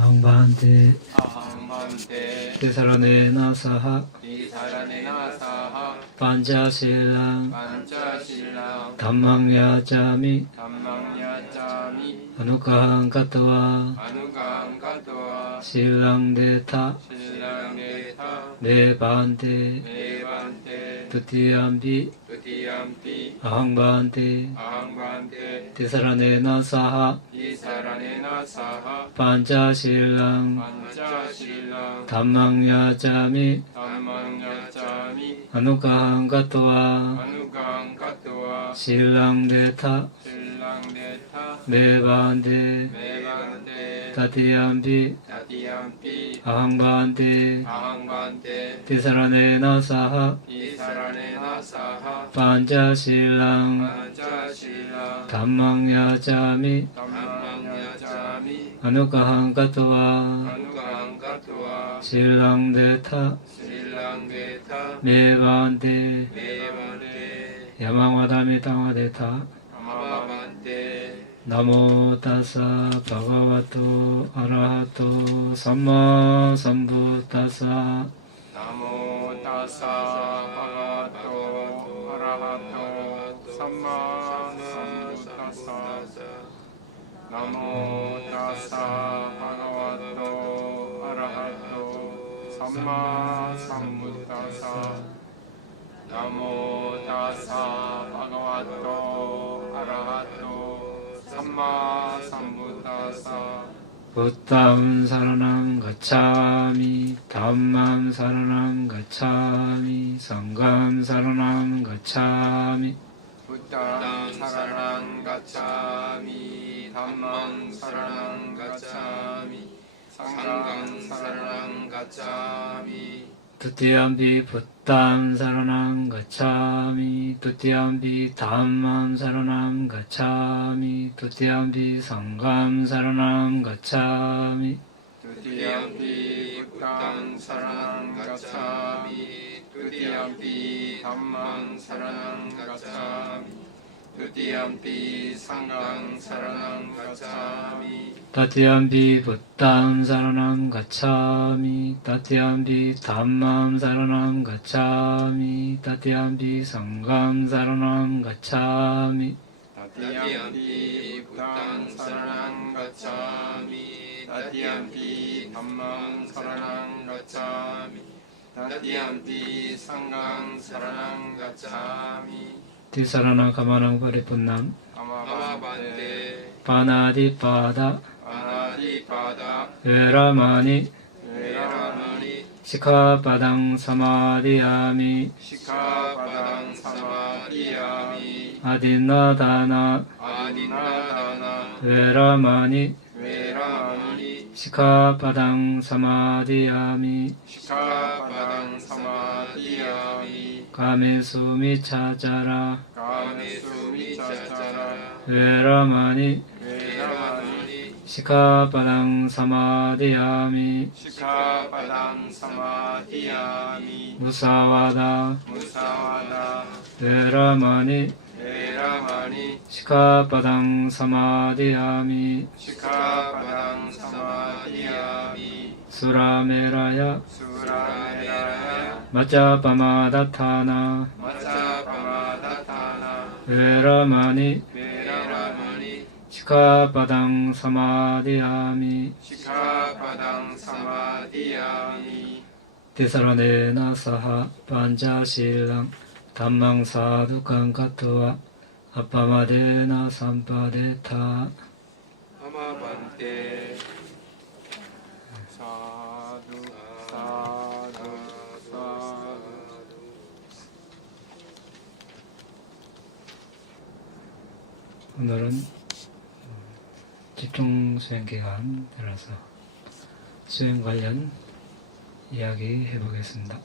Ahambante Ahambante Tisaranena saha Tisaranena saha Panchasilang Panchasilang Dhammang yacami Dhammang yacami Anukahang katva Anugam katva Silang deta Silang deta Nebante Devante Tutiyampi Tutiyampi Ahambante Ahambante Tisaranena saha Tisaranena saha Panchasilang Panchasilang Dhammang yacami Dhammang yacami Anukahang katva Anugam katva Silang deta Silang deta Nebante Devante Tatiyampi Tatiyampi Ahambante Ahambante Tisaranena saha Tisaranena saha Panchasilang Panchasilang Dhammang yacami Dhammang yacami Anukahang katva Anugam katva Silang deta Silang deta Nebante Devante Yamangwadami tangwadeta Amabante Namo tassa bhagavato arahato samma sambuddhassa Namo tassa bhagavato arahato samma sambuddhassa Namo tassa bhagavato arahato samma sambuddhassa Namo tassa bhagavato arahato samma sambuddhassa Buddham saranam gacchami dhammam saranam gacchami sangham saranam gacchami 부ddham saranang gacchami dhammam saranang gacchami sangham saranang gacchami Tutiyampi buddham saranam gacchami Tutiyampi dhammam saranam gacchami Tutiyampi sangham saranam gacchami Tutiyampi buddham saranang gacchami Tutiyampi dhammam saranang gacchami Tutiyampi sangham saranang gacchami Tatiyampi buddham saranam gacchami Tatiyampi dhammam saranam gacchami Tatiyampi sangham saranam gacchami Tatiyampi buddham saranang gacchami Tatiyampi dhammam saranang gacchami Tatiyampi sangham saranang gacchami Tisarana kamanang paripunnam Amabante Panadipada Anadipada Veramani Veramani Sikkhapadang samadhiyami Sikkhapadang samadhiyami Adinadana Adinadana Veramani Veramani Sikkhapadang samadhiyami Sikkhapadang samadhiyami Kamesu miccācara Kamesu miccācara Veramani Veramani Sikkhapadang samadhiyami Sikkhapadang samadhiyami Musavada Musavada Veramani Veramani Sikkhapadang samadhiyami Sikkhapadang samadhiyami Surameraya Surameraya Majjapamadatthana Majjapamadatthana Veramani Veramani Sikkhapadang samadhiyami Sikkhapadang samadhiyami Tisaranena saha Panchasilang Dhammang sadhukang katva Appamadena sampadeta Amabante Sadhu Sadhu Sadhu 오늘은 집중 수행 기간 따라서 수행 관련 이야기 해보겠습니다.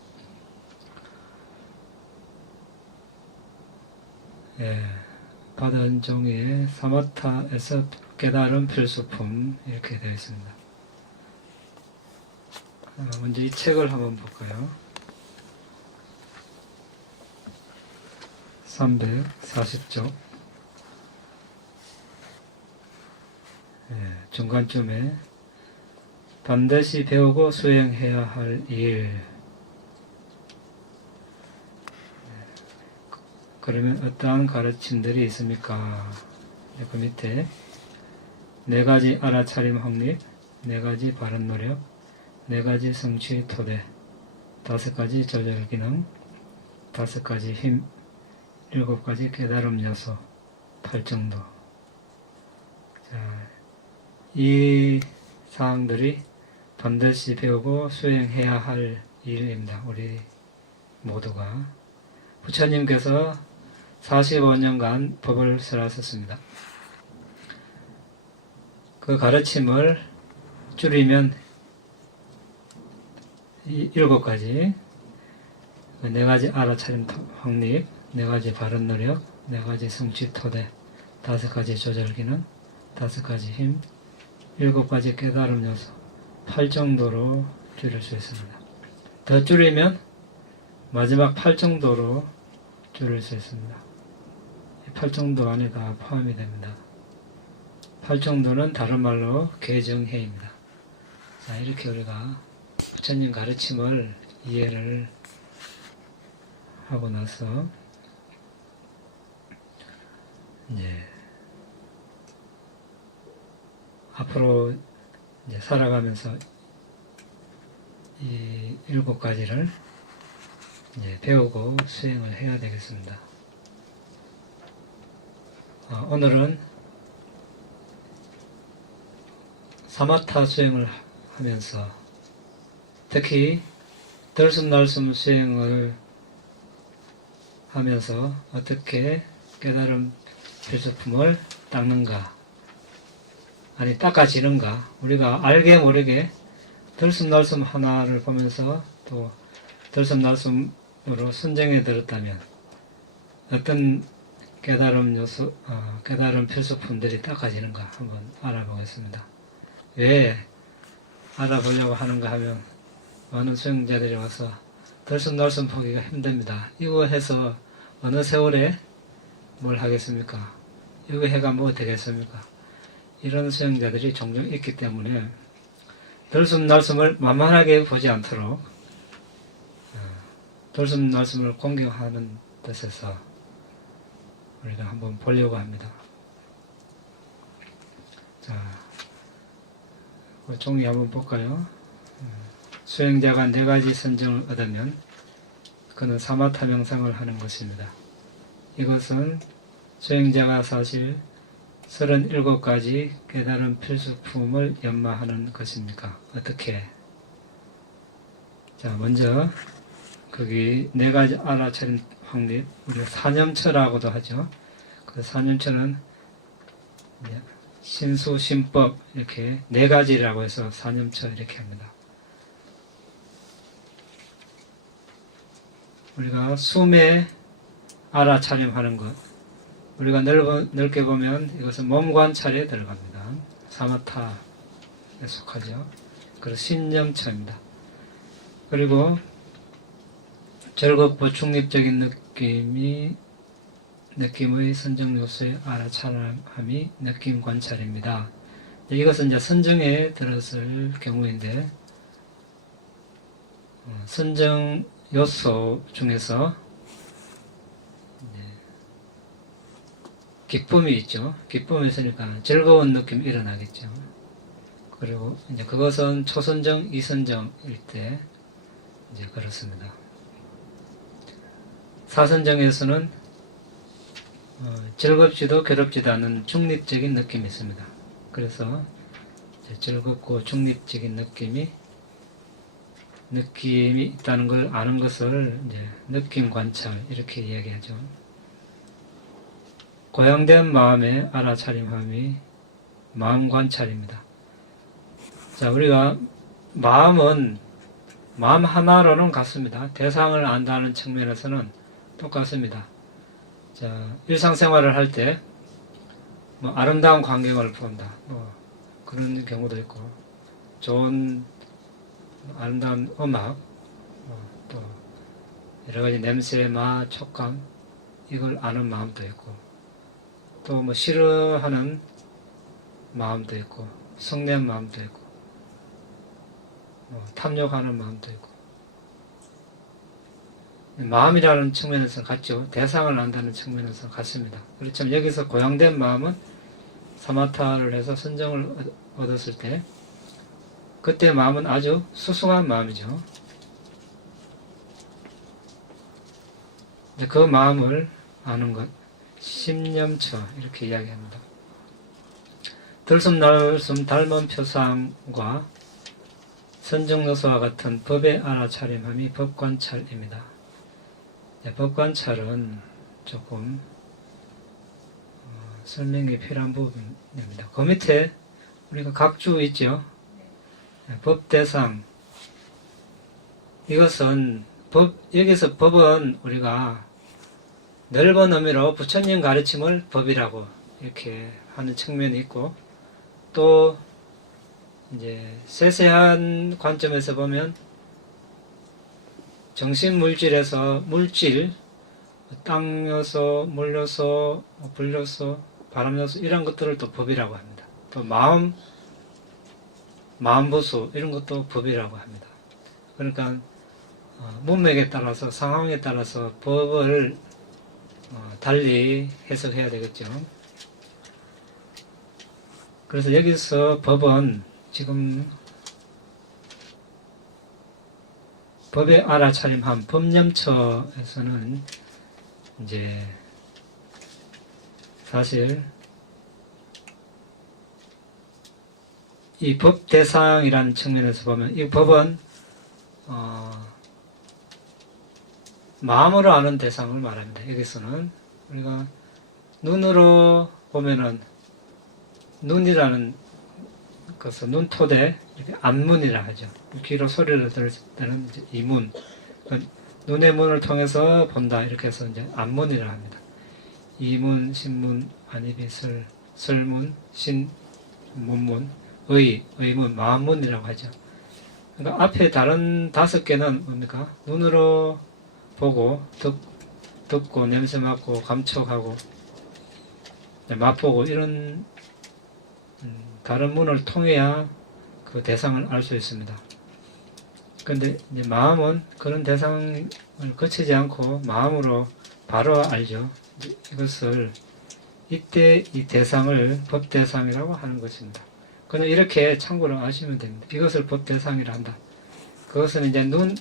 받은 종이에 사마타에서 깨달은 필수품 이렇게 되어 있습니다. 먼저 이 책을 한번 볼까요? 340쪽 중간쯤에 반드시 배우고 수행해야 할 일. 그러면 어떠한 가르침들이 있습니까? 그 밑에 4가지 알아차림 확립, 4가지 바른 노력, 4가지 성취 토대, 5가지 조절 기능, 5가지 힘, 7가지 깨달음 요소, 8정도. 자, 이 사항들이 반드시 배우고 수행해야 할 일입니다. 우리 모두가. 부처님께서 45년간 법을 설하셨습니다. 그 가르침을 줄이면 7가지, 4가지 알아차림 확립, 4가지 바른 노력, 4가지 성취 토대, 5가지 조절 기능, 5가지 힘, 7가지 깨달음 요소, 8정도로 줄일 수 있습니다. 더 줄이면 마지막 8정도로 줄일 수 있습니다. 8정도 안에 다 포함이 됩니다. 8정도는 다른 말로 개정해입니다. 자, 이렇게 우리가 부처님 가르침을 이해를 하고 나서 이제 앞으로 이제 살아가면서 이 7가지를 이제 배우고 수행을 해야 되겠습니다. 오늘은 사마타 수행을 하면서 특히 들숨날숨 수행을 하면서 어떻게 깨달음 필수품을 닦는가, 아니 닦아지는가, 우리가 알게 모르게 들숨날숨 하나를 보면서 또 들숨날숨으로 순정에 들었다면 어떤 깨달음 요소, 깨달음 필수품들이 닦아지는가 한번 알아보겠습니다. 왜 알아보려고 하는가 하면 많은 수행자들이 와서 들숨날숨 보기가 힘듭니다. 이거 해서 어느 세월에 뭘 하겠습니까? 이거 해가 뭐 되겠습니까? 이런 수행자들이 종종 있기 때문에 들숨날숨을 만만하게 보지 않도록 들숨날숨을 공경하는 뜻에서 우리가 한번 보려고 합니다. 자, 그 종이 한번 볼까요? 수행자가 4가지 선정을 얻으면 그는 사마타 명상을 하는 것입니다. 이것은 수행자가 사실 37가지 깨달음 필수품을 연마하는 것입니까? 어떻게? 자, 먼저 거기 4가지 알아차림 확립, 우리가 사념처라고도 하죠. 그 사념처는 신수, 신법 이렇게 4가지라고 해서 사념처 이렇게 합니다. 우리가 숨에 알아차림하는 것, 우리가 넓게 보면 이것은 몸관찰에 들어갑니다. 사마타에 속하죠. 그리고 신념처입니다. 그리고 즐겁고 중립적인 느낌의 선정 요소의 알아차림함이 느낌 관찰입니다. 이것은 이제 선정에 들었을 경우인데, 선정 요소 중에서 기쁨이 있죠. 기쁨이 있으니까 즐거운 느낌이 일어나겠죠. 그리고 이제 그것은 초선정, 이선정일 때 이제 그렇습니다. 사선정에서는 즐겁지도 괴롭지도 않은 중립적인 느낌이 있습니다. 그래서 즐겁고 중립적인 느낌이 있다는 걸 아는 것을 이제 느낌 관찰 이렇게 이야기하죠. 고양된 마음의 알아차림함이 마음 관찰입니다. 자, 우리가 마음 하나로는 같습니다. 대상을 안다는 측면에서는 똑같습니다. 자, 일상생활을 할 때 뭐 아름다운 광경을 본다, 뭐 그런 경우도 있고, 좋은 아름다운 음악, 또 여러 가지 냄새, 맛, 촉감 이걸 아는 마음도 있고, 또 뭐 싫어하는 마음도 있고, 성내한 마음도 있고, 탐욕하는 마음도 있고, 마음이라는 측면에서 같죠. 대상을 안다는 측면에서 같습니다. 그렇지만 여기서 고양된 마음은 사마타를 해서 선정을 얻었을 때 그때 마음은 아주 수승한 마음이죠. 그 마음을 아는 것, 심념처 이렇게 이야기합니다. 들숨날숨 닮은 표상과 선정노서와 같은 법의 알아차림함이 법관찰입니다. 법관찰은 조금 설명이 필요한 부분입니다. 그 밑에 우리가 각주 있죠. 법대상. 이것은 여기서 법은 우리가 넓은 의미로 부처님 가르침을 법이라고 이렇게 하는 측면이 있고, 또 이제 세세한 관점에서 보면 정신물질에서 물질, 땅 요소, 물 요소, 불 요소, 바람 요소 이런 것들을 또 법이라고 합니다. 또 마음보수 이런 것도 법이라고 합니다. 그러니까 문맥에 따라서 상황에 따라서 법을 달리 해석해야 되겠죠. 그래서 여기서 법은 지금 법의 알아차림함 법념처에서는 이제 사실 이 법대상이라는 측면에서 보면 이 법은 마음으로 아는 대상을 말합니다. 여기서는 우리가 눈으로 보면은 눈이라는 것은 눈토대 이렇게 안문이라 하죠. 귀로 소리를 들을 때는 이제 이문, 그러니까 눈의 문을 통해서 본다 이렇게 해서 이제 안문이라 합니다. 이문, 신문, 안이비설, 설문, 신, 문문, 의문, 마음문이라고 하죠. 그러니까 앞에 다른 5개는 뭡니까? 눈으로 보고, 듣고, 냄새 맡고, 감촉하고, 맛보고, 이런, 다른 문을 통해야 그 대상을 알 수 있습니다. 그런데 이제 마음은 그런 대상을 거치지 않고 마음으로 바로 알죠. 이것을, 이때 이 대상을 법대상이라고 하는 것입니다. 그냥 이렇게 참고로 아시면 됩니다. 이것을 법대상이라 한다. 그것은 이제 눈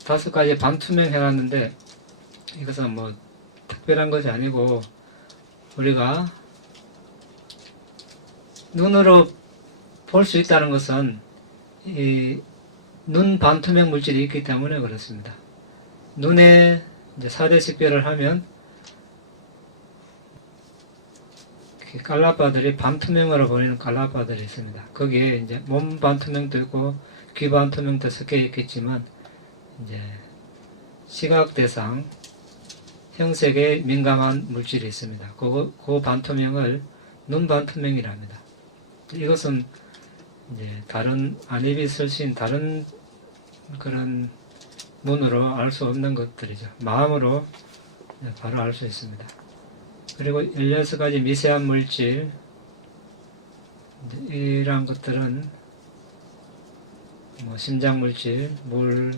5가지 반투명 해놨는데 이것은 뭐 특별한 것이 아니고 우리가 눈으로 볼 수 있다는 것은 이 눈 반투명 물질이 있기 때문에 그렇습니다. 눈에 이제 4대 식별을 하면 깔라바들이 반투명으로 보이는 깔라바들이 있습니다. 거기에 이제 몸 반투명도 있고 귀 반투명도 섞여 있겠지만 이제 시각 대상 형색에 민감한 물질이 있습니다. 그 반투명을 눈 반투명이라 합니다. 이것은 이제 다른 안입이 설신 다른 그런 눈으로 알 수 없는 것들이죠. 마음으로 바로 알 수 있습니다. 그리고 16가지 미세한 물질, 이러한 것들은 뭐 심장 물질, 물,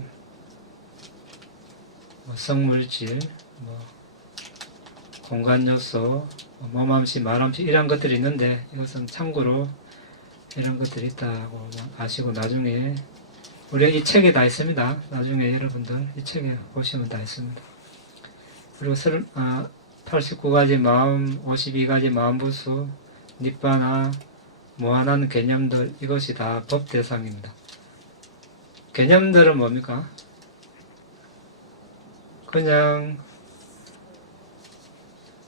뭐 성물질, 뭐 공간 요소, 몸암시, 말암시 이런 것들이 있는데 이것은 참고로 이런 것들이 있다고 아시고 나중에 우리가 이 책에 다 있습니다. 나중에 여러분들 이 책에 보시면 다 있습니다. 그리고 89가지 마음, 52가지 마음부수, 니빠나, 무한한 개념들 이것이 다 법 대상입니다. 개념들은 뭡니까? 그냥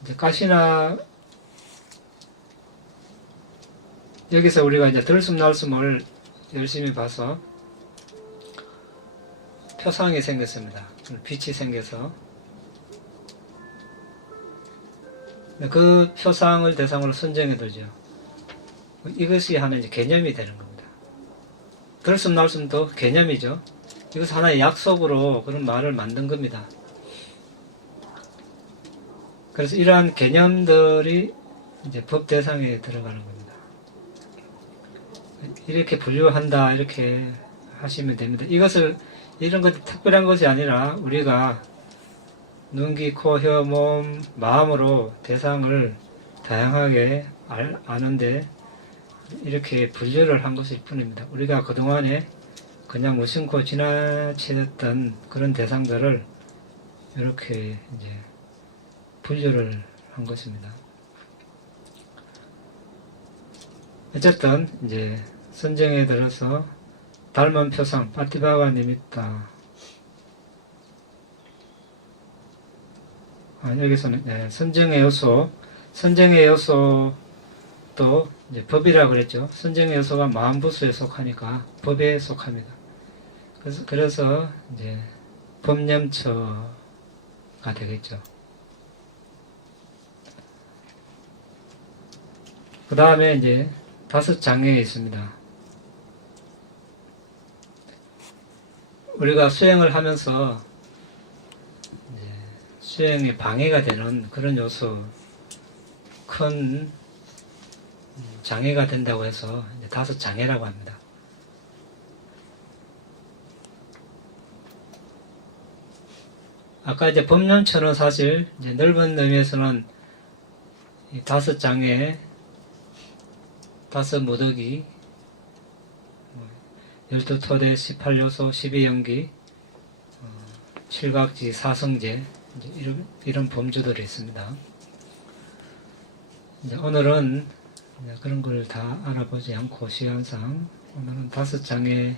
이제 가시나 여기서 우리가 이제 들숨날숨을 열심히 봐서 표상이 생겼습니다. 빛이 생겨서 그 표상을 대상으로 선정해 두죠. 이것이 하나의 이제 개념이 되는 겁니다. 들숨날숨도 개념이죠. 이것은 하나의 약속으로 그런 말을 만든 겁니다. 그래서 이러한 개념들이 이제 법 대상에 들어가는 겁니다. 이렇게 분류한다 이렇게 하시면 됩니다. 이런 것이 특별한 것이 아니라 우리가 눈, 귀, 코, 혀, 몸, 마음으로 대상을 다양하게 아는데 이렇게 분류를 한 것일 뿐입니다. 우리가 그동안에 그냥 무심코 지나치던 그런 대상들을 이렇게 이제 분류를 한 것입니다. 어쨌든 이제 선정에 들어서 닮은 표상 파티바가 니미tta 여기서는 선정의 요소도 이제 법이라고 그랬죠. 선정의 요소가 마음부수에 속하니까 법에 속합니다. 그래서 이제 법념처가 되겠죠. 그 다음에 이제 5장에 있습니다. 우리가 수행을 하면서 이제 수행에 방해가 되는 그런 요소, 큰 장애가 된다고 해서 5장애라고 합니다. 아까 이제 법륜처는 사실 이제 넓은 의미에서는 이 5장애, 5무더기, 12토대, 18요소, 12연기, 7각지, 4성제 이런 범주들이 있습니다. 이제 오늘은 그런 걸 다 알아보지 않고 시간상 오늘은 5장애,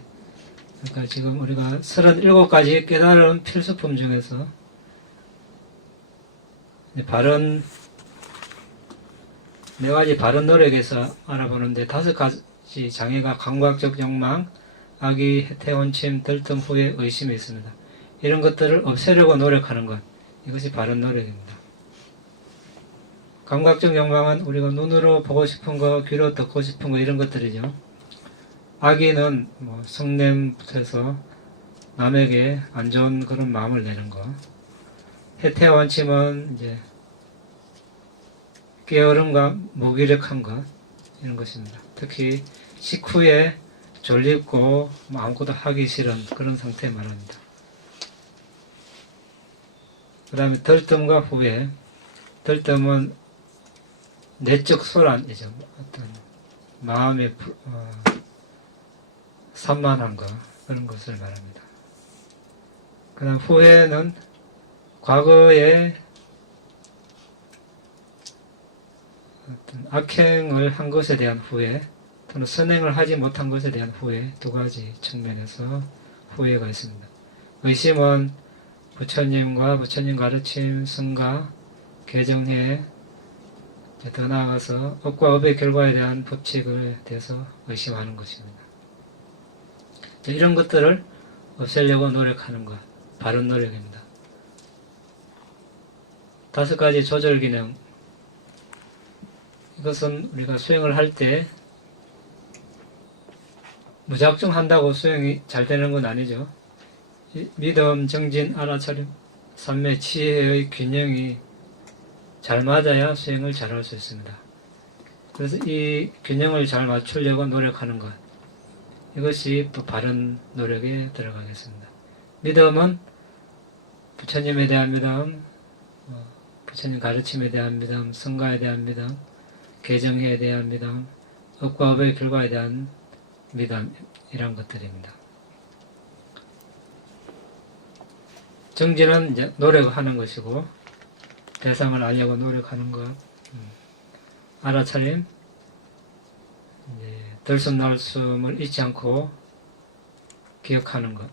그러니까 지금 우리가 37가지 깨달은 필수품 중에서 바른 4가지 바른 노력에서 알아보는데 5가지 장애가 감각적 욕망, 악의, 해태, 원침, 들뜸, 후회, 의심이 있습니다. 이런 것들을 없애려고 노력하는 것, 이것이 바른 노력입니다. 감각적 욕망은 우리가 눈으로 보고 싶은 거, 귀로 듣고 싶은 거 이런 것들이죠. 악의는 성냄부터 해서 남에게 안 좋은 그런 마음을 내는 거. 해태, 원침은 이제 게으름과 무기력한 것 이런 것입니다. 특히 식후에 졸립고 아무것도 하기 싫은 그런 상태 말합니다. 그 다음에 들뜸과 후회. 들뜸은 내적 소란이죠. 어떤 마음의 산만함과 그런 것을 말합니다. 그 다음 후회는 과거에 어떤 악행을 한 것에 대한 후회, 또는 선행을 하지 못한 것에 대한 후회, 2가지 측면에서 후회가 있습니다. 의심은 부처님과 부처님 가르침, 성가, 개정해, 더 나아가서 업과 업의 결과에 대한 법칙에 대해서 의심하는 것입니다. 이런 것들을 없애려고 노력하는 것, 바른 노력입니다. 5가지 조절 기능. 이것은 우리가 수행을 할 때 무작정 한다고 수행이 잘 되는 건 아니죠. 믿음, 정진, 알아차림, 삼매, 지혜의 균형이 잘 맞아야 수행을 잘 할 수 있습니다. 그래서 이 균형을 잘 맞추려고 노력하는 것, 이것이 또 바른 노력에 들어가겠습니다. 믿음은 부처님에 대한 믿음, 부처님 가르침에 대한 믿음, 성가에 대한 믿음, 개정해에 대한 믿음, 업과 업의 결과에 대한 믿음, 이런 것들입니다. 정진은 이제 노력하는 것이고, 대상을 알려고 노력하는 것, 알아차림, 들숨날숨을 잊지 않고 기억하는 것.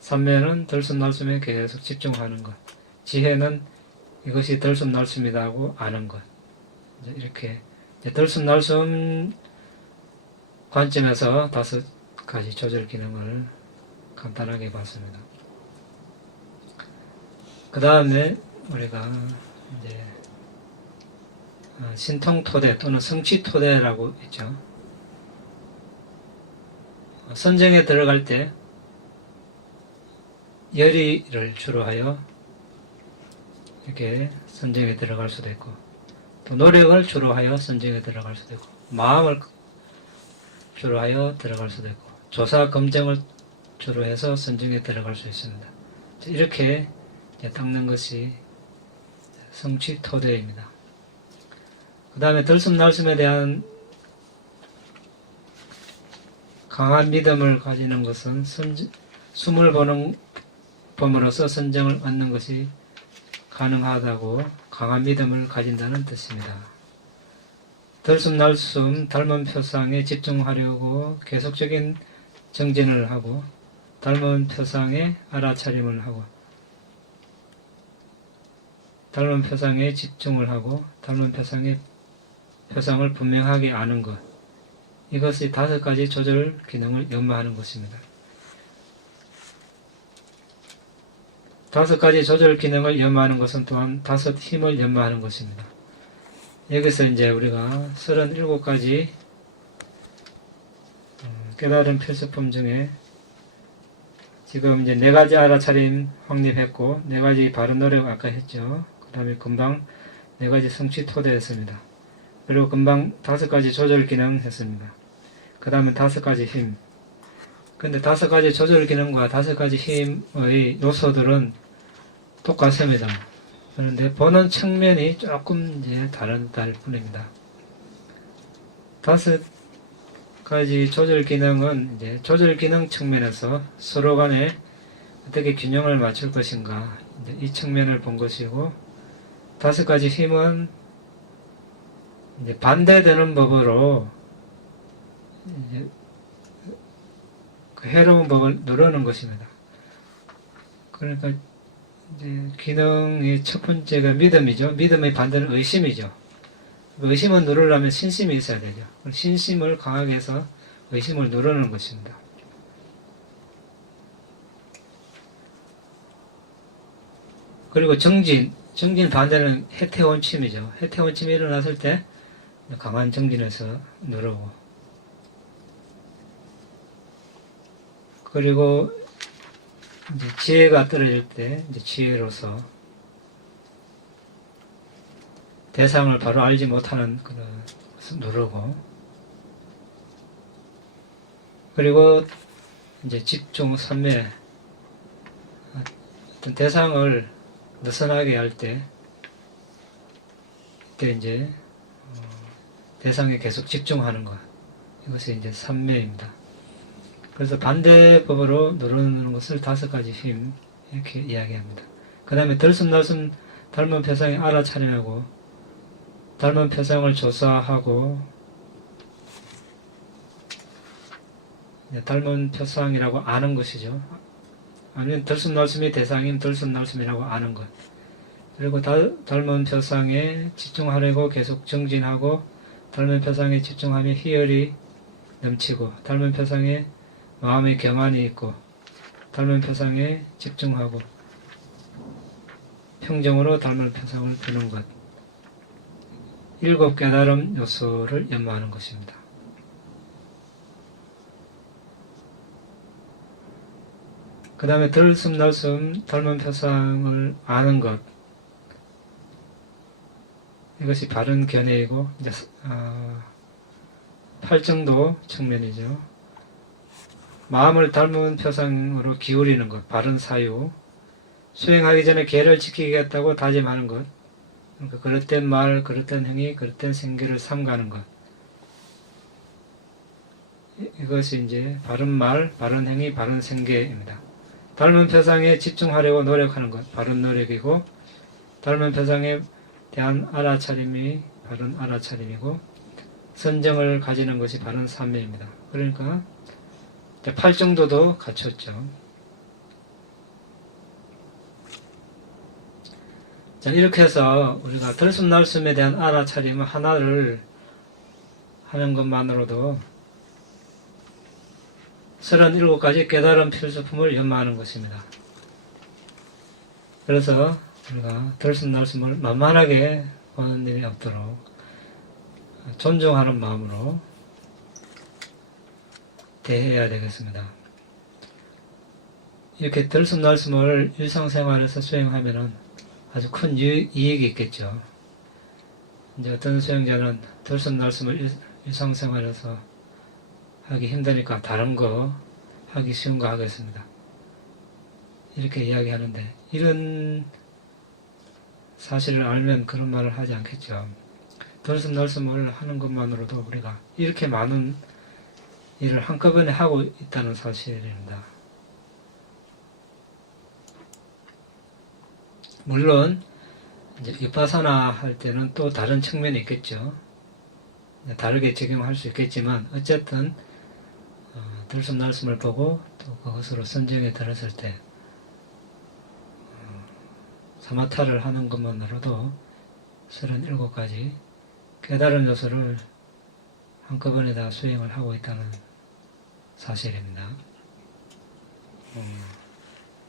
삼매는 들숨날숨에 계속 집중하는 것. 지혜는 이것이 들숨날숨이다 하고 아는 것. 이렇게 들숨날숨 관점에서 5가지 조절 기능을 간단하게 봤습니다. 그 다음에 우리가 이제 신통토대 또는 성취토대라고 있죠. 선정에 들어갈 때 열의를 주로 하여 이렇게 선정에 들어갈 수도 있고, 또 또 노력을 주로 하여 선정에 들어갈 수도 있고, 마음을 주로 하여 들어갈 수도 있고, 조사 검증을 주로 해서 선정에 들어갈 수 있습니다. 이렇게 닦는 것이 성취토대입니다. 그 다음에 들숨날숨에 대한 강한 믿음을 가지는 것은 숨을 보는 범으로써 선정을 얻는 것이 가능하다고 강한 믿음을 가진다는 뜻입니다. 들숨날숨 닮은 표상에 집중하려고 계속적인 정진을 하고 닮은 표상에 알아차림을 하고 닮은 표상에 집중을 하고 닮은 표상을 분명하게 아는 것, 이것이 5가지 조절 기능을 연마하는 것입니다. 5가지 조절 기능을 연마하는 것은 또한 5 힘을 연마하는 것입니다. 여기서 이제 우리가 37가지 깨달은 필수품 중에 지금 이제 4가지 알아차림 확립했고 4가지 바른 노력 아까 했죠. 그 다음에 금방 4가지 성취 토대했습니다. 그리고 금방 5가지 조절 기능 했습니다. 그 다음에 5가지 힘. 근데 5가지 조절 기능과 5가지 힘의 요소들은 똑같습니다. 그런데 보는 측면이 조금 이제 다를 뿐입니다. 5가지 조절 기능은 이제 조절 기능 측면에서 서로 간에 어떻게 균형을 맞출 것인가, 이제 이 측면을 본 것이고, 5가지 힘은 이제 반대되는 법으로 이제 그 해로운 법을 누르는 것입니다. 그러니까 이제 기능의 첫 번째가 믿음이죠. 믿음의 반대는 의심이죠. 의심을 누르려면 신심이 있어야 되죠. 신심을 강하게 해서 의심을 누르는 것입니다. 그리고 정진 반대는 해태원침이죠. 해태원침이 일어났을 때 강한 정진에서 누르고, 그리고 이제 지혜가 떨어질 때 이제 지혜로서 대상을 바로 알지 못하는 것을 누르고, 그리고 이제 집중 삼매, 어떤 대상을 느슨하게 할 때, 이때 이제 대상에 계속 집중하는 것, 이것이 이제 삼매입니다. 그래서 반대법으로 누르는 것을 5가지 힘, 이렇게 이야기합니다. 그 다음에 들숨날숨 닮은 표상에 알아차림하고 닮은 표상을 조사하고, 닮은 표상이라고 아는 것이죠. 아니면 들숨날숨이 대상인 들숨날숨이라고 아는 것. 그리고 닮은 표상에 집중하려고 계속 정진하고, 닮은 표상에 집중하며 희열이 넘치고, 닮은 표상에 마음의 경안이 있고, 닮은 표상에 집중하고 평정으로 닮은 표상을 두는 것. 7 깨달음 요소를 연마하는 것입니다. 그 다음에 들숨날숨 닮은 표상을 아는 것, 이것이 바른 견해이고, 이제 팔정도 측면이죠. 마음을 닮은 표상으로 기울이는 것, 바른 사유, 수행하기 전에 계를 지키겠다고 다짐하는 것, 그러니까 그릇된 말, 그릇된 행위, 그릇된 생계를 삼가는 것, 이것이 이제 바른 말, 바른 행위, 바른 생계입니다. 닮은 표상에 집중하려고 노력하는 것, 바른 노력이고, 닮은 표상에 대한 알아차림이 바른 알아차림이고, 선정을 가지는 것이 바른 삼매입니다. 그러니까 8정도도 갖췄죠. 자, 이렇게 해서 우리가 들숨날숨에 대한 알아차림 하나를 하는 것만으로도 37가지 깨달은 필수품을 연마하는 것입니다. 그래서 우리가 들숨날숨을 만만하게 보는 일이 없도록 존중하는 마음으로 대해야 되겠습니다. 이렇게 들숨날숨을 일상생활에서 수행하면은 아주 큰 이익이 있겠죠. 이제 어떤 수행자는 들숨날숨을 일상생활에서 하기 힘드니까 다른 거 하기 쉬운 거 하겠습니다. 이렇게 이야기하는데 이런 사실을 알면 그런 말을 하지 않겠죠. 들숨날숨을 하는 것만으로도 우리가 이렇게 많은 일을 한꺼번에 하고 있다는 사실입니다. 물론 이제 위파사나 할 때는 또 다른 측면이 있겠죠. 다르게 적용할 수 있겠지만 어쨌든 들숨날숨을 보고 또 그것으로 선정에 들었을 때 사마타를 하는 것만으로도 37가지 깨달은 요소를 한꺼번에 다 수행을 하고 있다는 사실입니다.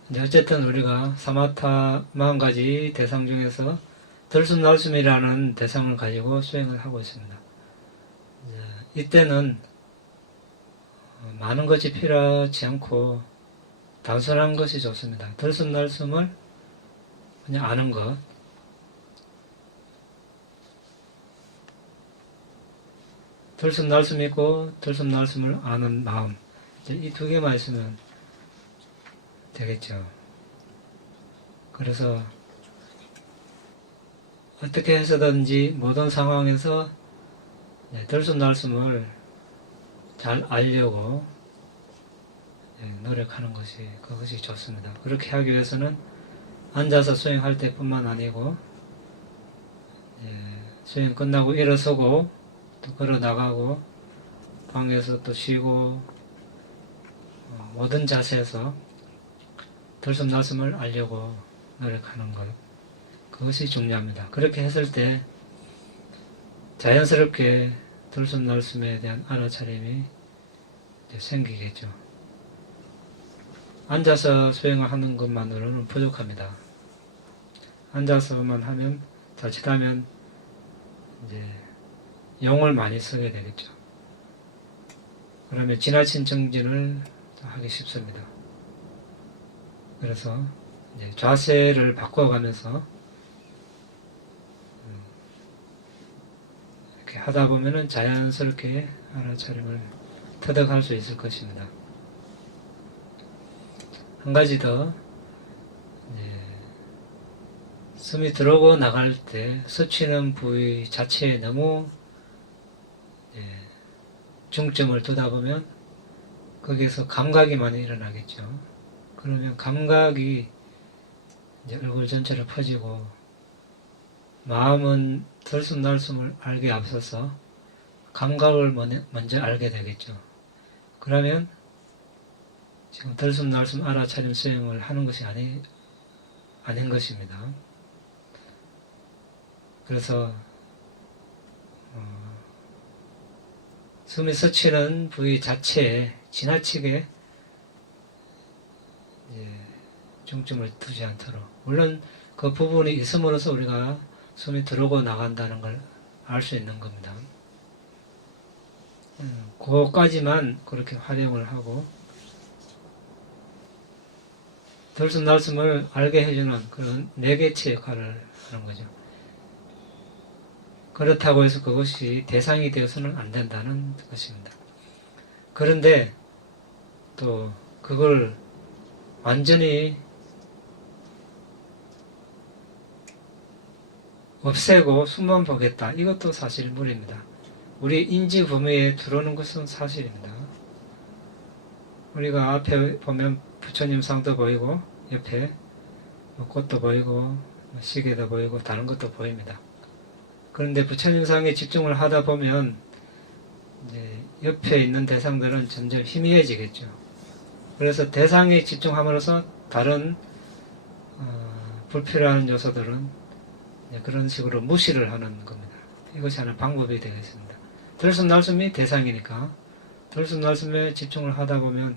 이제 어쨌든 우리가 사마타 40가지 대상 중에서 들숨날숨이라는 대상을 가지고 수행을 하고 있습니다. 이때는 많은 것이 필요하지 않고 단순한 것이 좋습니다. 들숨날숨을 그냥 아는 것, 들숨날숨 있고 들숨날숨을 아는 마음, 이 두 개만 있으면 되겠죠. 그래서 어떻게 해서든지 모든 상황에서 들숨날숨을 잘 알려고 노력하는 것이 그것이 좋습니다. 그렇게 하기 위해서는 앉아서 수행할 때뿐만 아니고 수행 끝나고 일어서고 또 걸어 나가고 방에서 또 쉬고 모든 자세에서 들숨날숨을 알려고 노력하는 것, 그것이 중요합니다. 그렇게 했을 때 자연스럽게 들숨날숨에 대한 알아차림이 생기겠죠. 앉아서 수행을 하는 것만으로는 부족합니다. 앉아서만 하면 자칫하면 이제 용을 많이 쓰게 되겠죠. 그러면 지나친 정진을 하기 쉽습니다. 그래서 이제 자세를 바꿔가면서 이렇게 하다 보면은 자연스럽게 알아차림을 터득할 수 있을 것입니다. 한 가지 더, 숨이 들어오고 나갈 때 스치는 부위 자체에 너무 중점을 두다 보면 거기에서 감각이 많이 일어나겠죠. 그러면 감각이 이제 얼굴 전체로 퍼지고 마음은 들숨날숨을 알기에 앞서서 감각을 먼저 알게 되겠죠. 그러면 지금 들숨날숨 알아차림 수행을 하는 것이 아닌 것입니다. 그래서 숨이 스치는 부위 자체에 지나치게 중점을 두지 않도록, 물론 그 부분이 있음으로써 우리가 숨이 들어오고 나간다는 걸 알 수 있는 겁니다. 그것까지만 그렇게 활용을 하고 들숨날숨을 알게 해주는 그런 매개체 역할을 하는 거죠. 그렇다고 해서 그것이 대상이 되어서는 안 된다는 것입니다. 그런데 또 그걸 완전히 없애고 숨만 보겠다, 이것도 사실 무리입니다. 우리 인지 범위에 들어오는 것은 사실입니다. 우리가 앞에 보면 부처님 상도 보이고 옆에 꽃도 보이고 시계도 보이고 다른 것도 보입니다. 그런데 부처님 상에 집중을 하다 보면 이제 옆에 있는 대상들은 점점 희미해지겠죠. 그래서 대상에 집중함으로써 다른 불필요한 요소들은 그런 식으로 무시를 하는 겁니다. 이것이 하나 방법이 되겠습니다. 들숨날숨이 대상이니까 들숨날숨에 집중을 하다 보면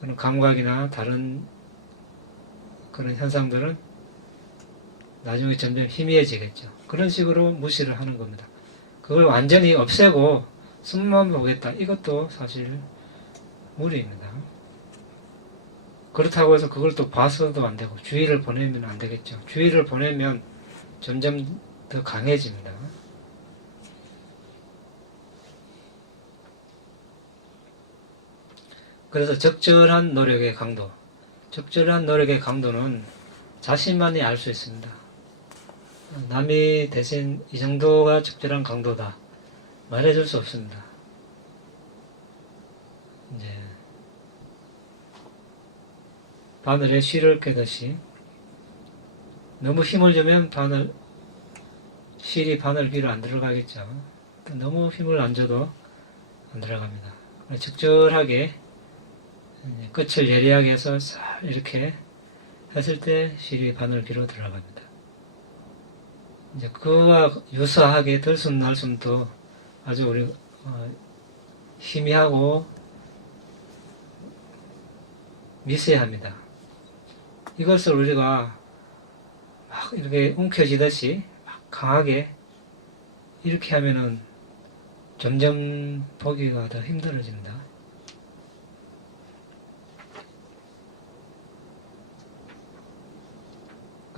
그런 감각이나 다른 그런 현상들은 나중에 점점 희미해지겠죠. 그런 식으로 무시를 하는 겁니다. 그걸 완전히 없애고 숨만 보겠다, 이것도 사실 무리입니다. 그렇다고 해서 그걸 또 봐서도 안 되고 주의를 보내면 안 되겠죠. 주의를 보내면 점점 더 강해집니다. 그래서 적절한 노력의 강도는 자신만이 알 수 있습니다. 남이 대신 이 정도가 적절한 강도다 말해줄 수 없습니다. 이제 바늘에 실을 꿰듯이 너무 힘을 주면 실이 바늘 귀로 안 들어가겠죠. 너무 힘을 안 줘도 안 들어갑니다. 적절하게 끝을 예리하게 해서 싹 이렇게 했을 때 실이 바늘 귀로 들어갑니다. 이제 그와 유사하게 들숨 날숨도 아주 우리 희미하고 미세합니다. 이것을 우리가 막 이렇게 움켜쥐듯이 막 강하게 이렇게 하면은 점점 보기가 더 힘들어진다.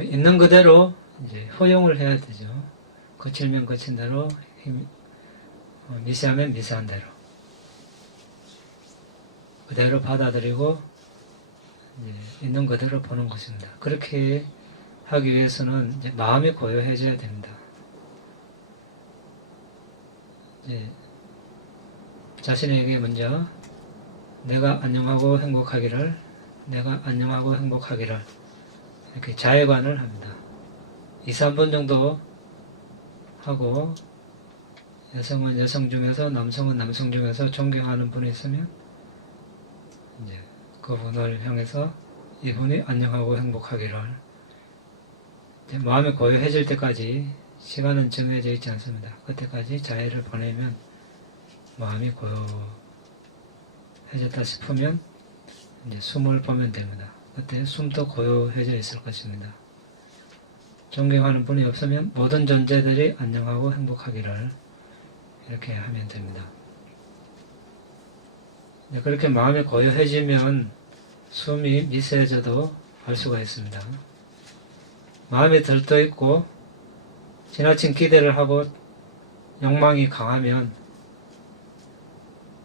있는 그대로 이제 허용을 해야 되죠. 거칠면 거친 대로, 미세하면 미세한 대로. 그대로 받아들이고, 있는 그대로 보는 것입니다. 그렇게 하기 위해서는 이제 마음이 고요해져야 됩니다. 자신에게 먼저 내가 안녕하고 행복하기를, 이렇게 자해관을 합니다. 2, 3번 정도 하고, 여성은 여성 중에서, 남성은 남성 중에서 존경하는 분이 있으면, 이제 그분을 향해서 이분이 안녕하고 행복하기를, 이제 마음이 고요해질 때까지 시간은 정해져 있지 않습니다. 그때까지 자해를 보내면 마음이 고요해졌다 싶으면 이제 숨을 보면 됩니다. 그때 숨도 고요해져 있을 것입니다. 존경하는 분이 없으면 모든 존재들이 안녕하고 행복하기를 이렇게 하면 됩니다. 그렇게 마음이 고요해지면 숨이 미세해져도 알 수가 있습니다. 마음이 들떠있고 지나친 기대를 하고 욕망이 강하면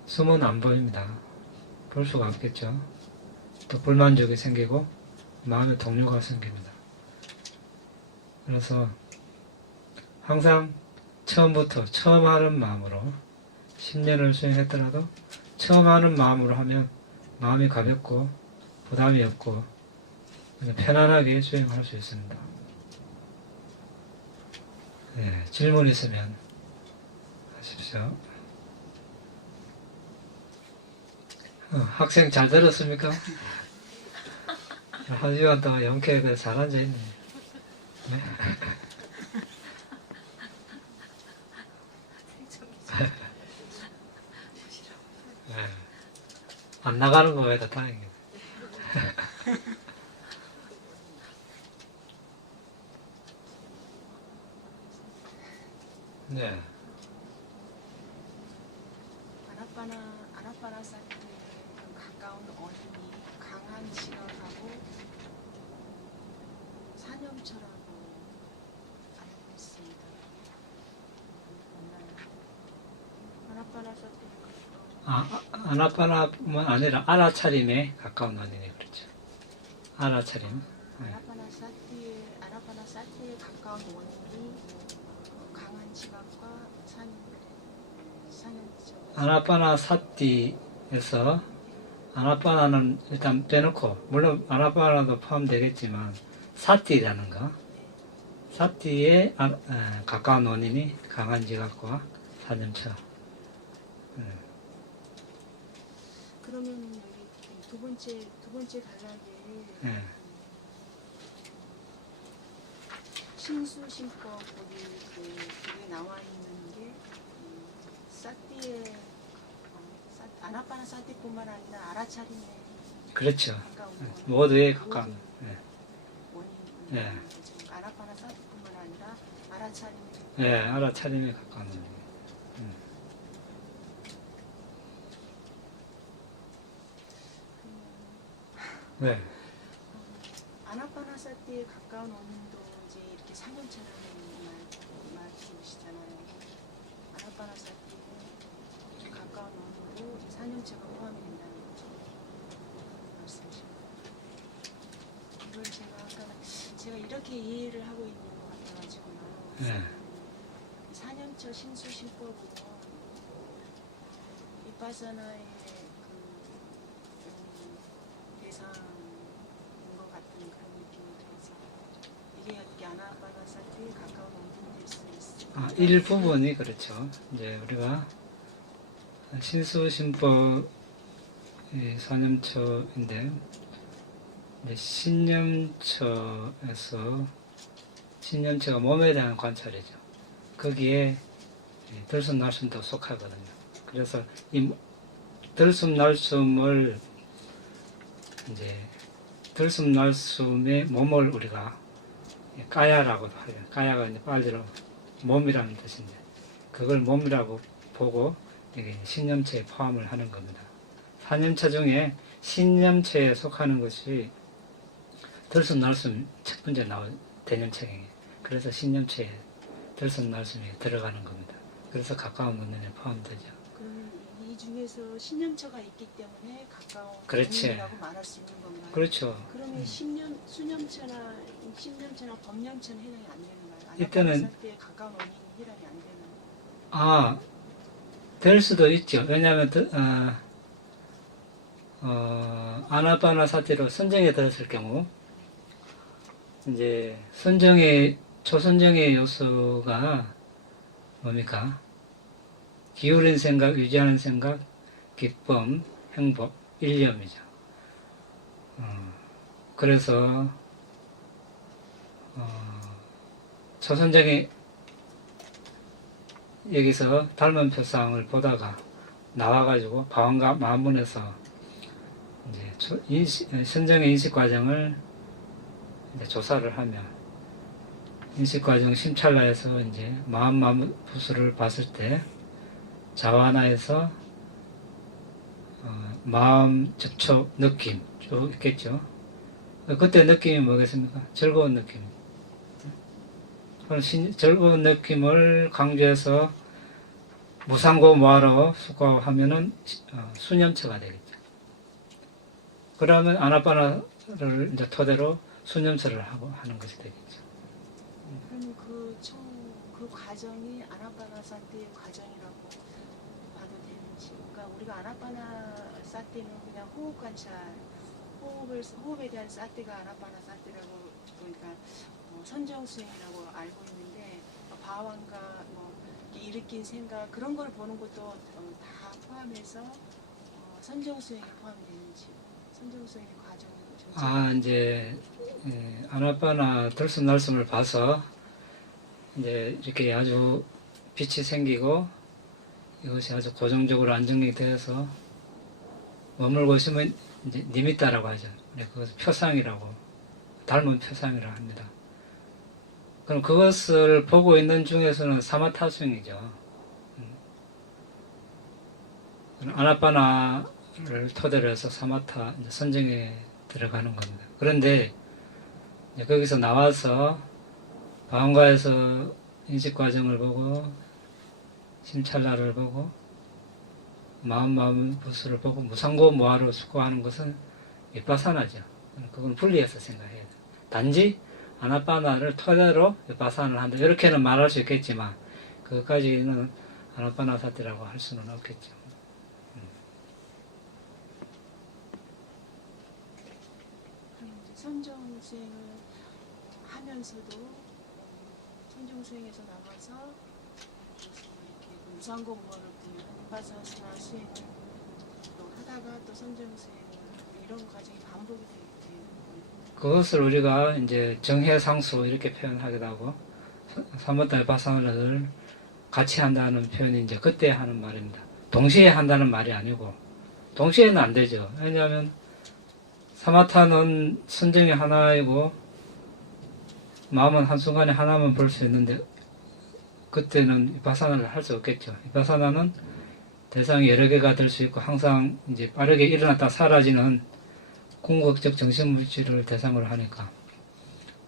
숨은 안 보입니다. 볼 수가 없겠죠. 또 불만족이 생기고 마음의 동요가 생깁니다. 그래서 항상 처음부터 처음 하는 마음으로 10년을 수행했더라도 처음 하는 마음으로 하면 마음이 가볍고 부담이 없고 편안하게 수행할 수 있습니다. 네, 질문 있으면 하십시오. 학생 잘 들었습니까? 한 시간 동안 영케 잘 앉아있네. 네? 네. 안 나가는 거 외에다 다행이네. 네. 아나파나사티에 가까운 어린이 강한 지각하고 사념처라고 알고 있습니다. 아나파나사티 아나파나뿐만 아니라 알아차림에 가까운 원인이 그렇죠. 알아차림. 네. 아나파나사티에 가까운 원인이 강한 지각과 사념이죠. 아나파나사티에서 아나파나는 일단 빼놓고 물론 아나파나도 포함되겠지만 사티라는 거 사티에 가까운 원인이 강한 지각과 사념처. 그러면 여기 두 번째 단락에 네. 신수신법 거기에 나와 있는 게 사티에 아나파나사티뿐만 아니라 알아차림에 그렇죠. 가까운 모두에 가까운. 원인. 네. 아나파나사티뿐만 아니라 알아차림에. 네, 알아차림에 가까운 원인. 네. 아나파나사티에 가까운 원인도 이제 이렇게 사념처라는 말 계시잖아요. 아나파나사티는 가까운 원으로 사념체가 포함이 된다는 거죠. 말씀이시고 이걸 제가 이렇게 이해를 하고 있는 것 같아가지고요. 네. 사념처 신수신법은 비파사나의 대상인 것 같은 그런 느낌이 들어서 이게 이렇게 아나파나사티에 가까운 원동이 될 수 있습니다. 일부분이 그렇죠. 이제 우리가 신수신법 사념처인데 이제 신념처가 몸에 대한 관찰이죠. 거기에 들숨날숨도 속하거든요. 그래서 이 들숨날숨을 이제 들숨날숨의 몸을 우리가 까야라고도 해요. 까야가 이제 빨리로 몸이라는 뜻인데 그걸 몸이라고 보고 이게 신념체에 포함을 하는 겁니다. 사념처 중에 신념체에 속하는 것이 들숨날숨 첫 번째 나온 대념체경에 그래서 신념체에 들숨날숨이 들어가는 겁니다. 그래서 가까운 원년에 포함되죠. 그러면 이 중에서 신념처가 있기 때문에 가까운 그렇지. 원인이라고 말할 수 있는 건가요? 그렇죠. 그러면 수념처나 법령처는 해당이 안 되는가요? 이때는 아나파나사티에 가까운 원인이 해당이 안 되나요? 될 수도 있죠. 왜냐하면 아나파나사티로 선정에 들었을 경우 이제 초선정의 요소가 뭡니까? 기울인 생각, 유지하는 생각, 기쁨, 행복, 일념이죠. 그래서 초선정의 여기서 닮은 표상을 보다가 나와가지고 바원과 마문에서 이제 선정의 인식 과정을 이제 조사를 하면 인식 과정 심찰라에서 이제 마음 부수를 봤을 때 자와나에서 마음 접촉 느낌 쭉 있겠죠. 그때 느낌이 뭐겠습니까? 즐거운 느낌. 즐거운 느낌을 강조해서 무상고 모하러 숙고하면은 수념처가 되겠죠. 그러면 아나파나를 이제 토대로 수념처를 하고 하는 것이 되겠죠. 그러면 그 과정이 아나파나사티의 과정이라고 봐도 되는지. 그러니까 우리가 아나파나사티는 그냥 호흡 관찰, 호흡에 대한 사티가 아나파나사티라고 그러니까 선정수행이라고 알고 있는데 바완과 일으킨 생각 그런 걸 보는 것도 다 포함해서 선정수행에 포함이 되는지 선정수행의 과정을 이제 아나파나 들숨날숨을 봐서 이제 이렇게 아주 빛이 생기고 이것이 아주 고정적으로 안정이 되어서 머물고 있으면 이제 니미타라고 하죠. 그것을 표상이라고 닮은 표상이라고 합니다. 그럼 그것을 보고 있는 중에서는 사마타 수행이죠. 아나파나를 토대로 해서 사마타 선정에 들어가는 겁니다. 그런데 거기서 나와서 바원가에서 인식 과정을 보고 심찰라를 보고 마음 부수를 보고 무상고 모하로 숙고하는 것은 비파사나죠. 그건 분리해서 생각해야 돼요. 단지 아나파나를 토대로 비파사나를 한다. 이렇게는 말할 수 있겠지만 그것까지는 아나파나사티라고 할 수는 없겠죠. 선정수행을 하면서도 선정수행에서 나가서 이렇게 무상고 무어를 보면 비파사나 수행을 또 하다가 또 선정수행을 이런 과정이 반복이 되는 거예요. 그것을 우리가 이제 정해상수 이렇게 표현하기도 하고 사마타 비파사나를 같이 한다는 표현이 이제 그때 하는 말입니다. 동시에 한다는 말이 아니고 동시에는 안 되죠. 왜냐하면 사마타는 선정이 하나이고 마음은 한순간에 하나만 볼 수 있는데 그때는 비파사나를 할 수 없겠죠. 비파사나는 대상이 여러 개가 될 수 있고 항상 이제 빠르게 일어났다 사라지는 궁극적 정신물질을 대상으로 하니까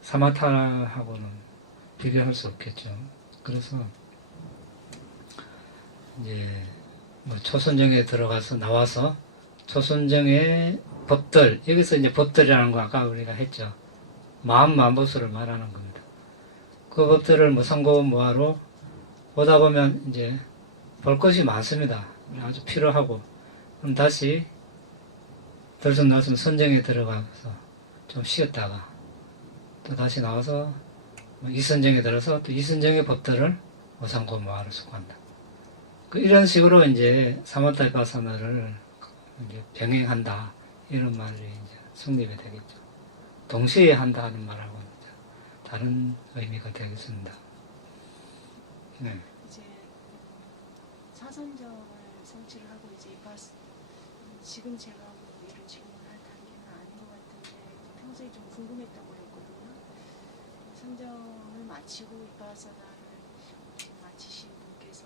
사마타하고는 비교할 수 없겠죠. 그래서 이제 뭐 초선정에 들어가서 나와서 초선정의 법들, 여기서 이제 법들이라는 거 아까 우리가 했죠. 마음만보수를 말하는 겁니다. 그 법들을 뭐 상고모하로 보다 보면 이제 볼 것이 많습니다. 아주 필요하고, 그럼 다시 들숨날숨 선정에 들어가서 좀 쉬었다가 또 다시 나와서 이선정에 들어서 또 이선정의 법들을 오상고모하로 수고한다. 이런 식으로 이제 사마타 비파사나를 이제 병행한다, 이런 말이 이제 성립이 되겠죠. 동시에 한다 하는 말하고는 다른 의미가 되겠습니다. 네. 이제 사선정을 성취를 하고 이제 지금 제가 이를 질문할 단계는 아닌 것 같은데 평소에 좀 궁금했다고 했거든요. 선정을 마치고 이파사나를 마치신 분께서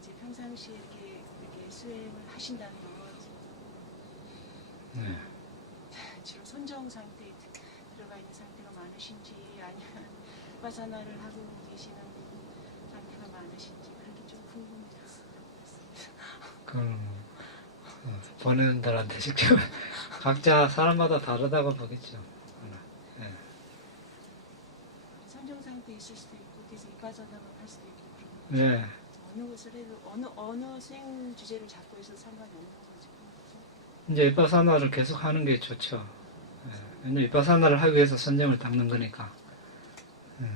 이제 평상시에 이렇게 수행을 하신다면 네. 주로 선정 상태에 들어가 있는 상태가 많으신지 아니면 이파사나를 하고 계시는 상태가 많으신지 그렇게 좀 궁금해요. 그건 보는 분들한테 직접 각자 사람마다 다르다고 보겠죠. 네. 선정 상태에 있을 수도 있고 계속 이파사나만 할 수도 있고 네. 어느 것을 해도 어느 수행 주제를 잡고 해서 상관이 없는 거죠. 이제 이파사나를 계속 하는 게 좋죠. 네. 왜냐면 이파사나를 하기 위해서 선정을 닦는 거니까. 네.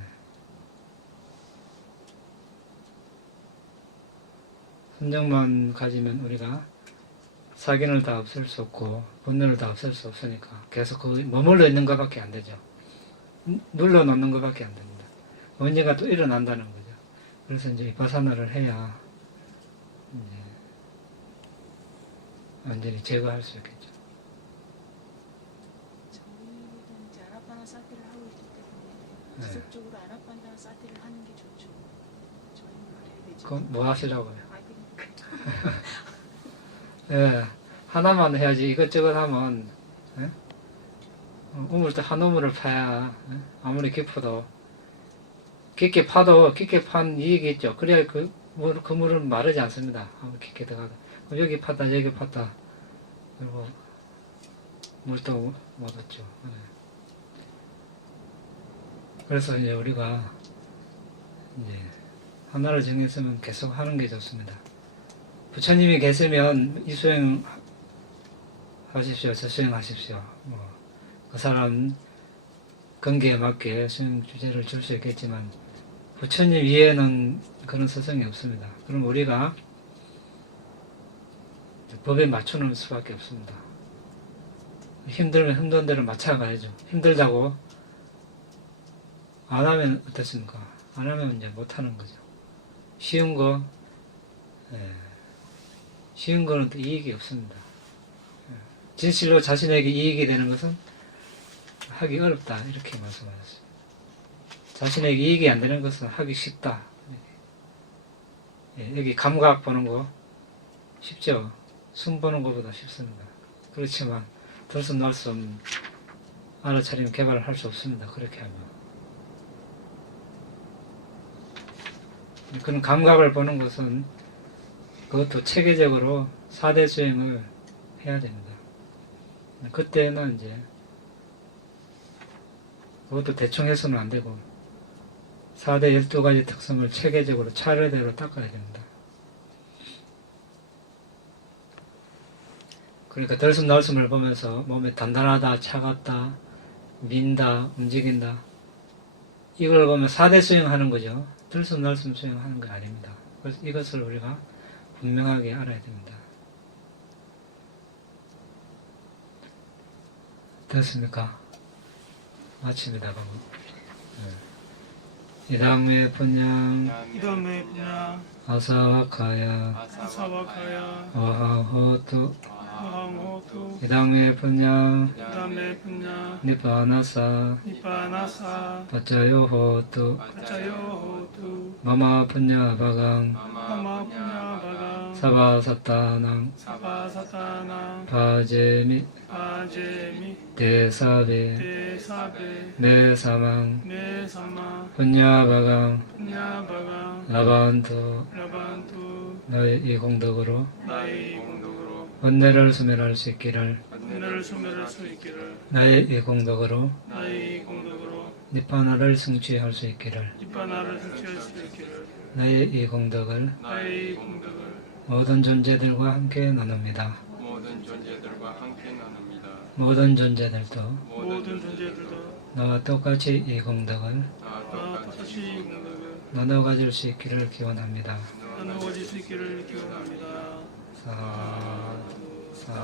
선정만 가지면 우리가 사견을 다 없앨 수 없고 분노를 다 없앨 수 없으니까 계속 그 머물러 있는 것밖에 안 되죠. 눌러 놓는 것밖에 안 됩니다. 언젠가 또 일어난다는 거죠. 그래서 이제 이파사나를 해야 이제 완전히 제거할 수 있겠죠. 저희는 이제 아나파나 사티를 하고 있기 때문에 네. 지속적으로 아나파나 사티를 하는 게 좋죠. 저희는 그래야 되죠. 그럼 뭐 하시라고요? 아, 그러니까. 예, 하나만 해야지 이것저것 하면, 예? 우물 때 한 우물을 파야, 예? 아무리 깊어도, 깊게 파도 깊게 판 이익이 있죠. 그래야 그 물은 마르지 않습니다. 아무리 깊게 들어가도. 그럼 여기 팠다 여기 팠다 그리고 물도 못 얻죠. 예. 그래서 이제 우리가 이제 하나를 정했으면 계속 하는 게 좋습니다. 부처님이 계시면 이 수행 하십시오, 저 수행 하십시오. 그 사람 근기에 맞게 수행 주제를 줄 수 있겠지만 부처님 위에는 그런 스승이 없습니다. 그럼 우리가 법에 맞추는 수밖에 없습니다. 힘들면 힘든 대로 맞춰가야죠. 힘들다고 안 하면 어떻습니까? 안 하면 이제 못하는 거죠. 쉬운 거, 쉬운 거는 또 이익이 없습니다. 진실로 자신에게 이익이 되는 것은 하기 어렵다, 이렇게 말씀하셨어요. 자신에게 이익이 안 되는 것은 하기 쉽다. 여기 감각 보는 거 쉽죠? 숨 보는 것보다 쉽습니다. 그렇지만 들숨날숨 알아차리면 개발을 할 수 없습니다. 그렇게 하면. 그런 감각을 보는 것은 그것도 체계적으로 4대 수행을 해야 됩니다. 그때는 이제 그것도 대충 해서는 안 되고 4대 12가지 특성을 체계적으로 차례대로 닦아야 됩니다. 그러니까 들숨날숨을 보면서 몸에 단단하다, 차갑다, 민다, 움직인다, 이걸 보면 4대 수행하는 거죠. 들숨날숨 수행하는 거 아닙니다. 그래서 이것을 우리가 분명하게 알아야 됩니다. 됐습니까? 마칩니다. 이당메 분양 이담에 분야 아사와카야 아사와카야 와하호투 아항호투 이당메 분양 이담에 분야 니빠나사 니빠나사 파짜요호투 가짜요호투 마마 분야바강 마마 분야바강 사바사타낭 사바사타나 바제미 바제미 대사베 대사베 메사망 메사마 분야바강 분야바강 라반투 라반투 너의 이 공덕으로 나의 공덕으로 번뇌를 소멸할 수 있기를 은혜를 소멸할 수 있기를 나의 이 공덕으로 나의 공덕으로 니파나를 성취할 수 있기를 이바나를 성취할 수 있기를 나의 이 공덕을 나의 공덕을 모든 존재들과 함께 나눕니다. 모든 존재들과 함께 나눕니다. 모든 존재들도 모든 존재들도 나와 똑같이 이 공덕을 나와 똑같이 이 공덕을 나눠 가질 수 있기를 기원합니다. 나누어질 수 있기를 기원합니다. 사